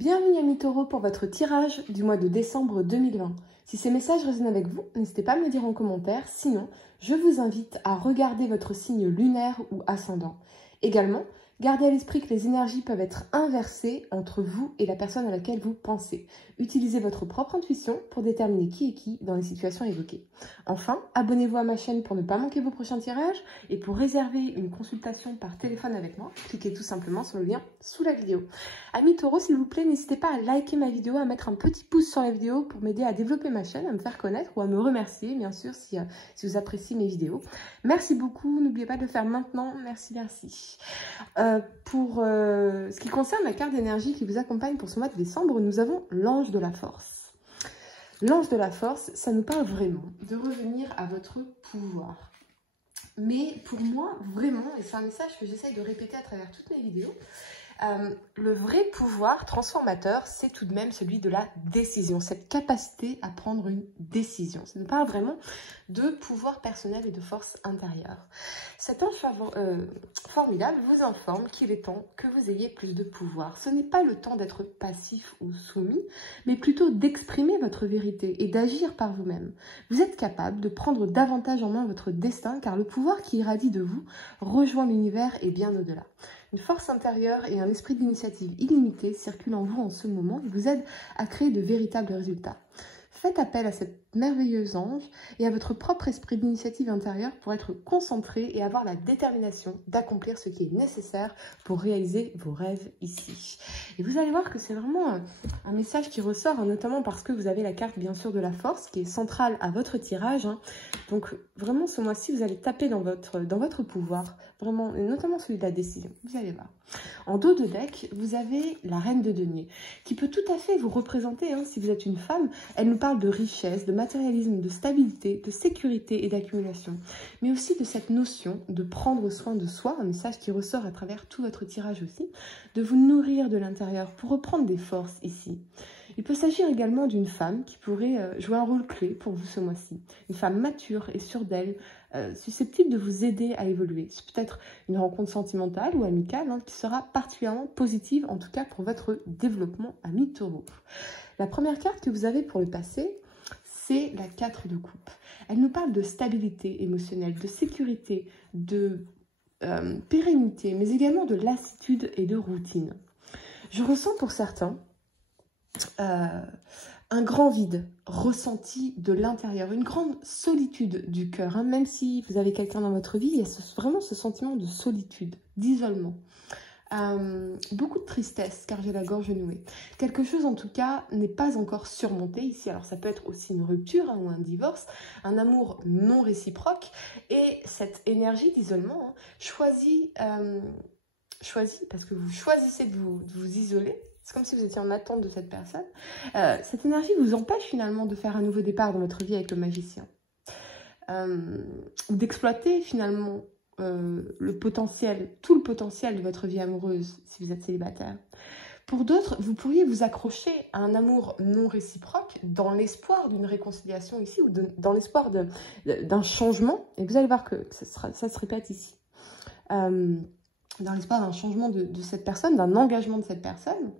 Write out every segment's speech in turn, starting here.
Bienvenue amis taureaux pour votre tirage du mois de décembre 2020. Si ces messages résonnent avec vous, n'hésitez pas à me le dire en commentaire. Sinon, je vous invite à regarder votre signe lunaire ou ascendant. Également, gardez à l'esprit que les énergies peuvent être inversées entre vous et la personne à laquelle vous pensez. Utilisez votre propre intuition pour déterminer qui est qui dans les situations évoquées. Enfin, abonnez-vous à ma chaîne pour ne pas manquer vos prochains tirages et pour réserver une consultation par téléphone avec moi, cliquez tout simplement sur le lien sous la vidéo. Amis taureaux, s'il vous plaît, n'hésitez pas à liker ma vidéo, à mettre un petit pouce sur la vidéo pour m'aider à développer ma chaîne, à me faire connaître ou à me remercier, bien sûr, si vous appréciez mes vidéos. Merci beaucoup, n'oubliez pas de le faire maintenant, merci. Pour ce qui concerne la carte d'énergie qui vous accompagne pour ce mois de décembre, nous avons l'ange de la force. L'ange de la force, ça nous parle vraiment de revenir à votre pouvoir. Mais pour moi, vraiment, et c'est un message que j'essaye de répéter à travers toutes mes vidéos, le vrai pouvoir transformateur, c'est tout de même celui de la décision, cette capacité à prendre une décision. Ça nous parle vraiment de pouvoir personnel et de force intérieure. Cet ange formidable vous informe qu'il est temps que vous ayez plus de pouvoir. Ce n'est pas le temps d'être passif ou soumis, mais plutôt d'exprimer votre vérité et d'agir par vous-même. Vous êtes capable de prendre davantage en main votre destin, car le pouvoir qui irradie de vous rejoint l'univers et bien au-delà. Une force intérieure et un esprit d'initiative illimité circulent en vous en ce moment et vous aident à créer de véritables résultats. Faites appel à cette merveilleuse ange et à votre propre esprit d'initiative intérieure pour être concentré et avoir la détermination d'accomplir ce qui est nécessaire pour réaliser vos rêves ici. Et vous allez voir que c'est vraiment un message qui ressort, notamment parce que vous avez la carte bien sûr de la force qui est centrale à votre tirage. Donc vraiment ce mois-ci vous allez taper dans votre pouvoir, vraiment, et notamment celui de la décision. Vous allez voir. En dos de deck, vous avez la reine de denier qui peut tout à fait vous représenter, si vous êtes une femme. Elle nous parle de richesse, de matérialisme, de stabilité, de sécurité et d'accumulation, mais aussi de cette notion de prendre soin de soi, un message qui ressort à travers tout votre tirage aussi, de vous nourrir de l'intérieur pour reprendre des forces ici. Il peut s'agir également d'une femme qui pourrait jouer un rôle clé pour vous ce mois-ci. Une femme mature et sûre d'elle, susceptible de vous aider à évoluer. C'est peut-être une rencontre sentimentale ou amicale qui sera particulièrement positive, en tout cas pour votre développement, ami taureau. La première carte que vous avez pour le passé, c'est la 4 de coupe. Elle nous parle de stabilité émotionnelle, de sécurité, de pérennité, mais également de lassitude et de routine. Je ressens pour certains un grand vide ressenti de l'intérieur, une grande solitude du cœur. Même si vous avez quelqu'un dans votre vie, il y a vraiment ce sentiment de solitude, d'isolement. Beaucoup de tristesse car j'ai la gorge nouée. Quelque chose en tout cas n'est pas encore surmonté ici. Alors ça peut être aussi une rupture ou un divorce, un amour non réciproque et cette énergie d'isolement choisie parce que vous choisissez de vous isoler. C'est comme si vous étiez en attente de cette personne. Cette énergie vous empêche finalement de faire un nouveau départ dans votre vie avec le magicien. D'exploiter finalement le potentiel, tout le potentiel de votre vie amoureuse si vous êtes célibataire. Pour d'autres, vous pourriez vous accrocher à un amour non réciproque dans l'espoir d'une réconciliation ici ou dans l'espoir d'un changement. Et vous allez voir que ça se répète ici. Dans l'espoir d'un changement de cette personne, d'un engagement de cette personne.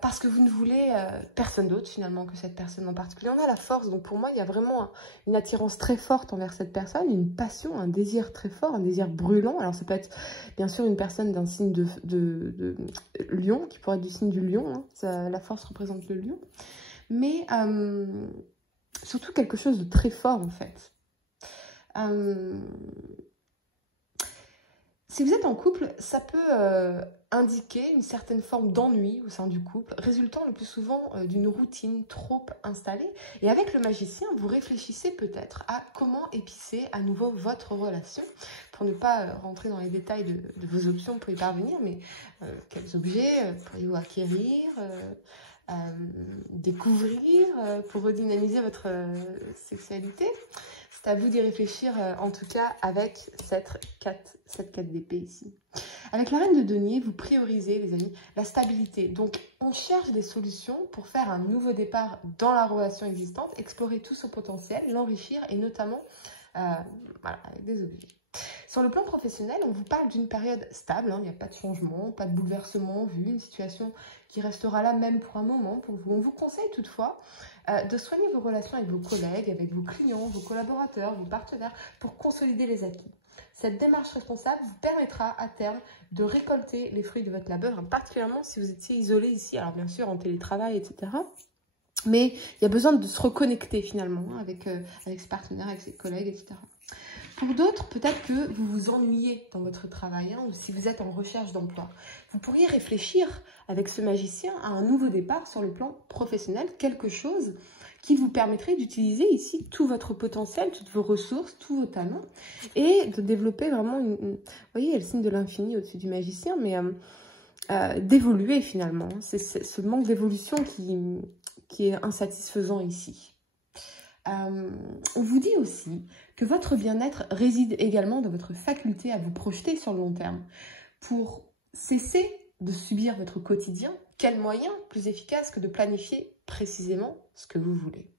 Parce que vous ne voulez personne d'autre finalement que cette personne en particulier. On a la force, donc pour moi il y a vraiment une attirance très forte envers cette personne, une passion, un désir très fort, un désir brûlant. Alors ça peut être bien sûr une personne d'un signe de lion, qui pourrait être du signe du lion, la force représente le lion, mais surtout quelque chose de très fort en fait. Si vous êtes en couple, ça peut indiquer une certaine forme d'ennui au sein du couple, résultant le plus souvent d'une routine trop installée. Et avec le magicien, vous réfléchissez peut-être à comment épicer à nouveau votre relation, pour ne pas rentrer dans les détails de vos options pour y parvenir, mais quels objets pourriez-vous acquérir, découvrir pour redynamiser votre sexualité. C'est à vous d'y réfléchir, en tout cas, avec cette 4 d'épée ici. Avec la reine de denier, vous priorisez, les amis, la stabilité. Donc, on cherche des solutions pour faire un nouveau départ dans la relation existante, explorer tout son potentiel, l'enrichir et notamment, voilà, avec des objets. Sur le plan professionnel, on vous parle d'une période stable, hein, il n'y a pas de changement, pas de bouleversement vu, une situation qui restera là même pour un moment pour vous. On vous conseille toutefois de soigner vos relations avec vos collègues, avec vos clients, vos collaborateurs, vos partenaires pour consolider les acquis. Cette démarche responsable vous permettra à terme de récolter les fruits de votre labeur, hein, particulièrement si vous étiez isolé ici, alors bien sûr en télétravail, etc. Mais il y a besoin de se reconnecter finalement hein, avec ses partenaires, avec ses collègues, etc. Pour d'autres, peut-être que vous vous ennuyez dans votre travail hein, ou si vous êtes en recherche d'emploi. Vous pourriez réfléchir avec ce magicien à un nouveau départ sur le plan professionnel, quelque chose qui vous permettrait d'utiliser ici tout votre potentiel, toutes vos ressources, tous vos talents et de développer vraiment vous voyez, il y a le signe de l'infini au-dessus du magicien, mais d'évoluer finalement. C'est ce manque d'évolution qui est insatisfaisant ici. On vous dit aussi que votre bien-être réside également dans votre faculté à vous projeter sur le long terme. Pour cesser de subir votre quotidien, quel moyen plus efficace que de planifier précisément ce que vous voulez?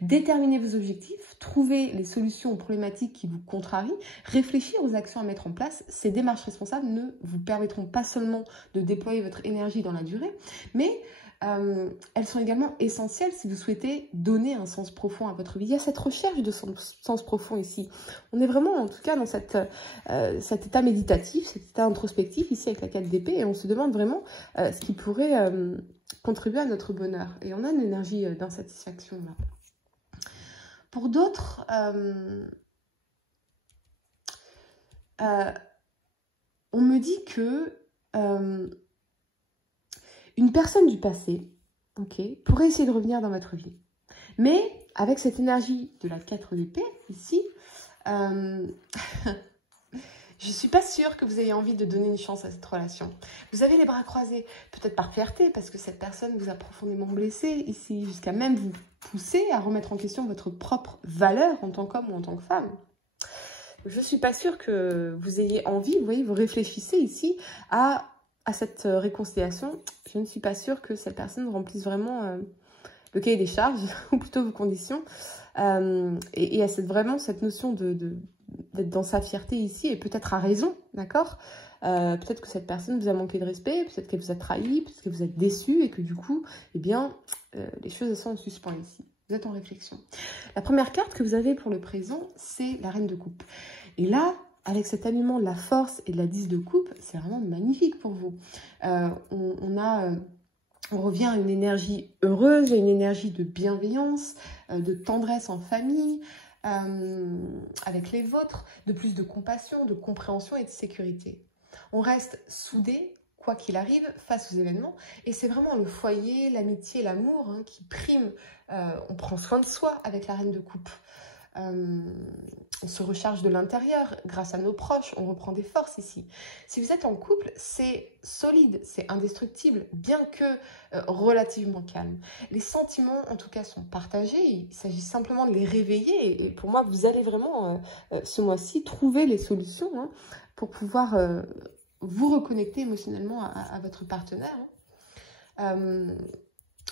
Déterminez vos objectifs, trouvez les solutions aux problématiques qui vous contrarient, réfléchir aux actions à mettre en place. Ces démarches responsables ne vous permettront pas seulement de déployer votre énergie dans la durée, mais elles sont également essentielles si vous souhaitez donner un sens profond à votre vie. Il y a cette recherche de sens profond ici. On est vraiment en tout cas dans cet état méditatif, cet état introspectif ici avec la 4 d'épée et on se demande vraiment ce qui pourrait contribuer à notre bonheur. Et on a une énergie d'insatisfaction là. Pour d'autres, on me dit que une personne du passé pourrait essayer de revenir dans votre vie. Mais avec cette énergie de la 4 d'épée, ici, je ne suis pas sûre que vous ayez envie de donner une chance à cette relation. Vous avez les bras croisés, peut-être par fierté, parce que cette personne vous a profondément blessé ici, jusqu'à même vous pousser à remettre en question votre propre valeur en tant qu'homme ou en tant que femme. Je ne suis pas sûre que vous ayez envie, vous voyez, vous réfléchissez ici à cette réconciliation. Je ne suis pas sûre que cette personne remplisse vraiment le cahier des charges, ou plutôt vos conditions. Et à vraiment cette notion d'être dans sa fierté ici, et peut-être à raison, d'accord? Peut-être que cette personne vous a manqué de respect, peut-être qu'elle vous a trahi, peut-être que vous êtes déçu, et que du coup, eh bien, les choses sont en suspens ici. Vous êtes en réflexion. La première carte que vous avez pour le présent, c'est la reine de coupe. Et là, avec cet alignement de la force et de la 10 de coupe, c'est vraiment magnifique pour vous. On revient à une énergie heureuse, à une énergie de bienveillance, de tendresse en famille, avec les vôtres, de plus de compassion, de compréhension et de sécurité. On reste soudés, quoi qu'il arrive, face aux événements. Et c'est vraiment le foyer, l'amitié, l'amour hein, qui prime. On prend soin de soi avec la reine de coupe. On se recharge de l'intérieur grâce à nos proches, on reprend des forces ici. Si vous êtes en couple, c'est solide, c'est indestructible, bien que relativement calme. Les sentiments, en tout cas, sont partagés, il s'agit simplement de les réveiller. Et pour moi, vous allez vraiment, ce mois-ci, trouver les solutions hein, pour pouvoir vous reconnecter émotionnellement à votre partenaire. Hein.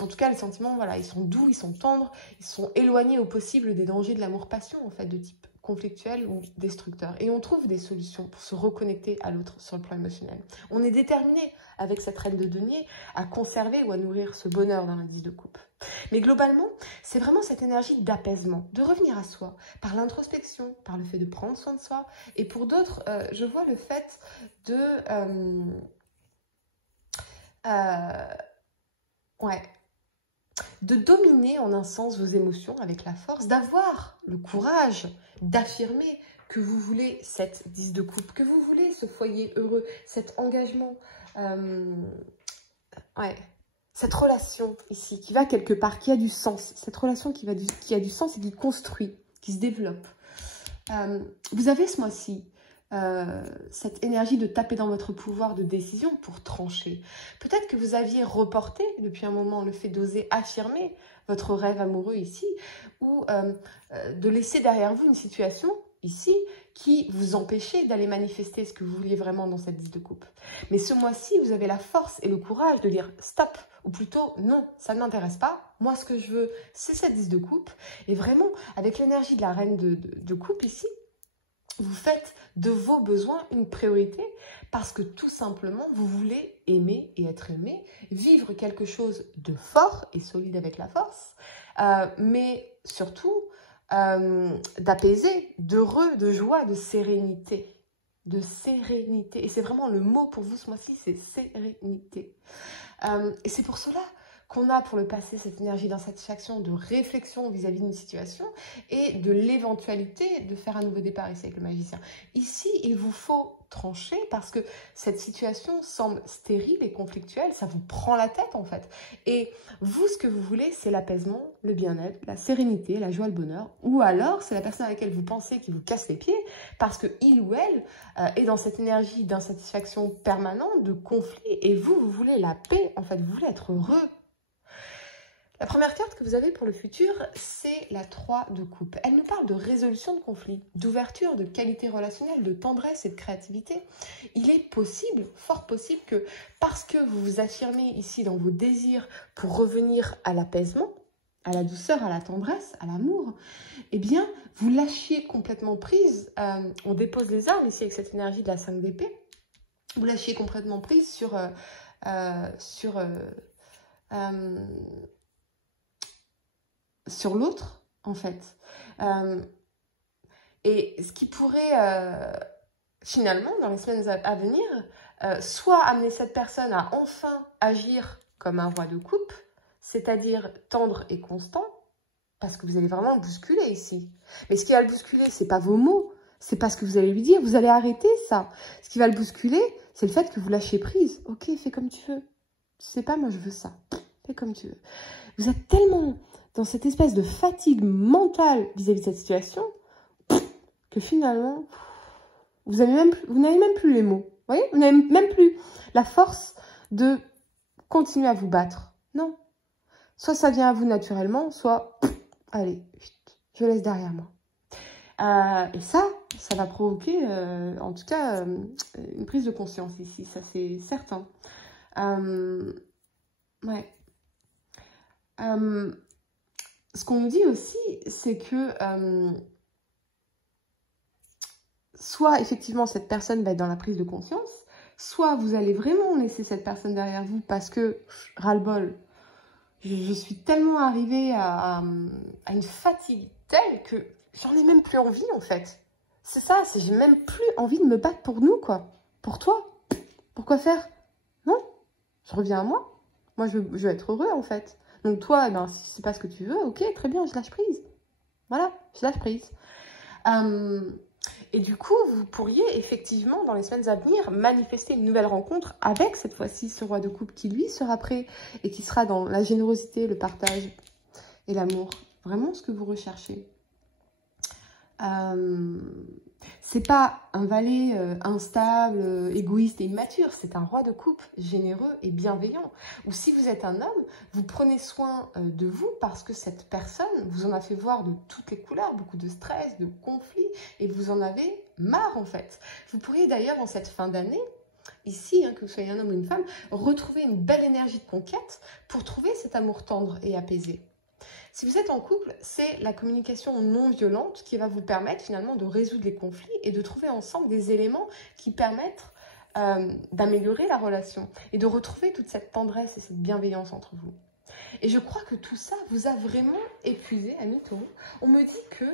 En tout cas, les sentiments, voilà, ils sont doux, ils sont tendres, ils sont éloignés au possible des dangers de l'amour-passion, en fait, de type conflictuel ou destructeur. Et on trouve des solutions pour se reconnecter à l'autre sur le plan émotionnel. On est déterminé, avec cette reine de denier, à conserver ou à nourrir ce bonheur dans l'indice de coupe. Mais globalement, c'est vraiment cette énergie d'apaisement, de revenir à soi, par l'introspection, par le fait de prendre soin de soi. Et pour d'autres, je vois le fait de dominer en un sens vos émotions avec la force, d'avoir le courage d'affirmer que vous voulez cette 10 de coupe, que vous voulez ce foyer heureux, cet engagement, cette relation ici qui va quelque part, qui a du sens, cette relation qui a du sens et qui construit, qui se développe. Vous avez ce mois-ci cette énergie de taper dans votre pouvoir de décision pour trancher. Peut-être que vous aviez reporté depuis un moment le fait d'oser affirmer votre rêve amoureux ici ou de laisser derrière vous une situation ici qui vous empêchait d'aller manifester ce que vous vouliez vraiment dans cette 10 de coupe. Mais ce mois-ci, vous avez la force et le courage de dire stop ou plutôt non, ça ne m'intéresse pas. Moi, ce que je veux, c'est cette 10 de coupe. Et vraiment, avec l'énergie de la reine de coupe ici, vous faites de vos besoins une priorité parce que tout simplement, vous voulez aimer et être aimé, vivre quelque chose de fort et solide avec la force, mais surtout d'apaisé, d'heureux, de joie, de sérénité. De sérénité. Et c'est vraiment le mot pour vous ce mois-ci, c'est sérénité. Et c'est pour cela qu'on a pour le passé cette énergie d'insatisfaction, de réflexion vis-à-vis d'une situation et de l'éventualité de faire un nouveau départ ici avec le magicien. Ici, il vous faut trancher parce que cette situation semble stérile et conflictuelle, ça vous prend la tête en fait. Et vous, ce que vous voulez, c'est l'apaisement, le bien-être, la sérénité, la joie, le bonheur. Ou alors, c'est la personne à laquelle vous pensez qui vous casse les pieds parce qu'il ou elle est dans cette énergie d'insatisfaction permanente, de conflit. Et vous, vous voulez la paix, en fait, vous voulez être heureux. La première carte que vous avez pour le futur, c'est la 3 de coupe. Elle nous parle de résolution de conflits, d'ouverture, de qualité relationnelle, de tendresse et de créativité. Il est possible, fort possible, que parce que vous vous affirmez ici dans vos désirs pour revenir à l'apaisement, à la douceur, à la tendresse, à l'amour, eh bien, vous lâchiez complètement prise. On dépose les armes ici avec cette énergie de la 5 d'épée. Vous lâchiez complètement prise sur l'autre, en fait. Et ce qui pourrait, finalement, dans les semaines à venir, soit amener cette personne à enfin agir comme un roi de coupe, c'est-à-dire tendre et constant, parce que vous allez vraiment le bousculer ici. Mais ce qui va le bousculer, c'est pas vos mots, c'est pas ce que vous allez lui dire, vous allez arrêter ça. Ce qui va le bousculer, c'est le fait que vous lâchez prise. Ok, fais comme tu veux. Tu sais pas, moi je veux ça. Fais comme tu veux. Vous êtes tellement dans cette espèce de fatigue mentale vis-à-vis de cette situation que finalement, vous n'avez même plus les mots. Vous voyez, vous n'avez même plus la force de continuer à vous battre. Non. Soit ça vient à vous naturellement, soit, allez, je laisse derrière moi. Et ça va provoquer, en tout cas, une prise de conscience ici. Ça, c'est certain. Ouais. Ce qu'on nous dit aussi, c'est que soit effectivement cette personne va être dans la prise de conscience, soit vous allez vraiment laisser cette personne derrière vous parce que, ras-le-bol, je suis tellement arrivée à une fatigue telle que j'en ai même plus envie en fait. C'est ça, j'ai même plus envie de me battre pour nous, quoi. Pour toi. Pourquoi faire? Non, je reviens à moi. Moi, je veux être heureux en fait. Donc toi, eh ben, si c'est pas ce que tu veux, ok, très bien, je lâche prise. Voilà, je lâche prise. Et du coup, vous pourriez effectivement, dans les semaines à venir, manifester une nouvelle rencontre avec, cette fois-ci, ce roi de coupe qui, lui, sera prêt et qui sera dans la générosité, le partage et l'amour. Vraiment ce que vous recherchez. C'est pas un valet instable, égoïste et immature, c'est un roi de coupe généreux et bienveillant. Ou si vous êtes un homme, vous prenez soin de vous parce que cette personne vous en a fait voir de toutes les couleurs, beaucoup de stress, de conflits, et vous en avez marre en fait. Vous pourriez d'ailleurs dans cette fin d'année, ici, que vous soyez un homme ou une femme, retrouver une belle énergie de conquête pour trouver cet amour tendre et apaisé. Si vous êtes en couple, c'est la communication non violente qui va vous permettre finalement de résoudre les conflits et de trouver ensemble des éléments qui permettent d'améliorer la relation et de retrouver toute cette tendresse et cette bienveillance entre vous. Et je crois que tout ça vous a vraiment épuisé, amis taureaux. On me dit que,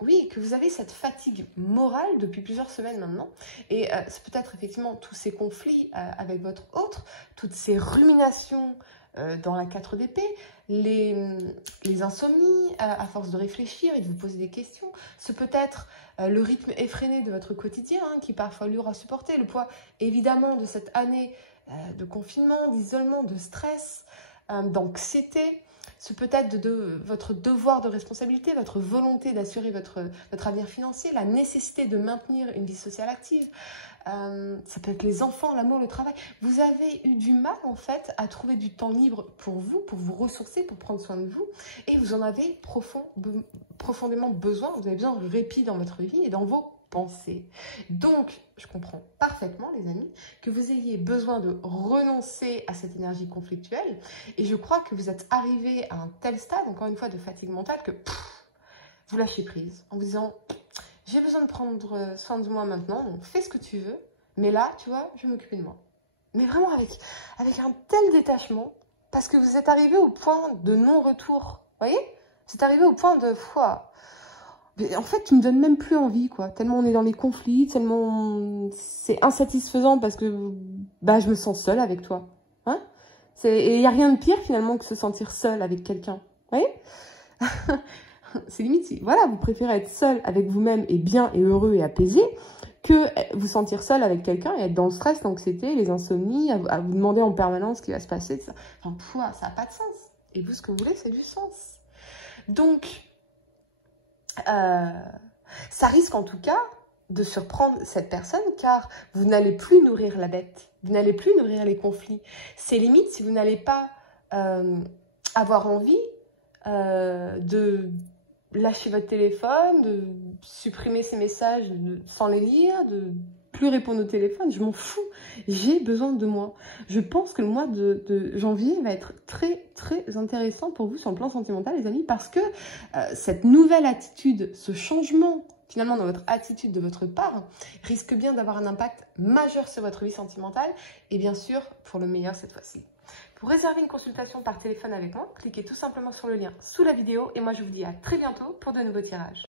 oui, que vous avez cette fatigue morale depuis plusieurs semaines maintenant. Et c'est peut-être effectivement tous ces conflits avec votre autre, toutes ces ruminations dans la 4 d'épée, les insomnies à force de réfléchir et de vous poser des questions. C'est peut-être le rythme effréné de votre quotidien qui parfois lourd à supporter. Le poids évidemment de cette année de confinement, d'isolement, de stress, d'anxiété. C'est peut-être de votre devoir de responsabilité, votre volonté d'assurer votre avenir financier, la nécessité de maintenir une vie sociale active. Ça peut être les enfants, l'amour, le travail. Vous avez eu du mal en fait à trouver du temps libre pour vous ressourcer, pour prendre soin de vous. Et vous en avez profondément besoin. Vous avez besoin de répit dans votre vie et dans vos pensées. Donc, je comprends parfaitement, les amis, que vous ayez besoin de renoncer à cette énergie conflictuelle. Et je crois que vous êtes arrivé à un tel stade, encore une fois, de fatigue mentale que vous lâchez prise en vous disant... j'ai besoin de prendre soin de moi maintenant, donc fais ce que tu veux. Mais là, tu vois, je vais m'occuper de moi. Mais vraiment avec un tel détachement, parce que vous êtes arrivé au point de non-retour. Vous voyez? Vous êtes arrivé au point de foi. En fait, tu me donnes même plus envie, quoi. Tellement on est dans les conflits, tellement c'est insatisfaisant parce que bah, je me sens seule avec toi. Hein? Et il n'y a rien de pire finalement que se sentir seule avec quelqu'un. Vous voyez? C'est limite, voilà, vous préférez être seul avec vous-même et bien et heureux et apaisé que vous sentir seul avec quelqu'un et être dans le stress, l'anxiété, les insomnies, à vous demander en permanence ce qui va se passer. Enfin, ça n'a pas de sens. Et vous, ce que vous voulez, c'est du sens. Donc, ça risque en tout cas de surprendre cette personne car vous n'allez plus nourrir la bête. Vous n'allez plus nourrir les conflits. C'est limite si vous n'allez pas avoir envie de lâcher votre téléphone, de supprimer ces messages sans les lire, de plus répondre au téléphone, je m'en fous. J'ai besoin de moi. Je pense que le mois de janvier va être très, très intéressant pour vous sur le plan sentimental, les amis, parce que cette nouvelle attitude, ce changement finalement dans votre attitude de votre part, risque bien d'avoir un impact majeur sur votre vie sentimentale et bien sûr pour le meilleur cette fois-ci. Pour réserver une consultation par téléphone avec moi, cliquez tout simplement sur le lien sous la vidéo et moi je vous dis à très bientôt pour de nouveaux tirages.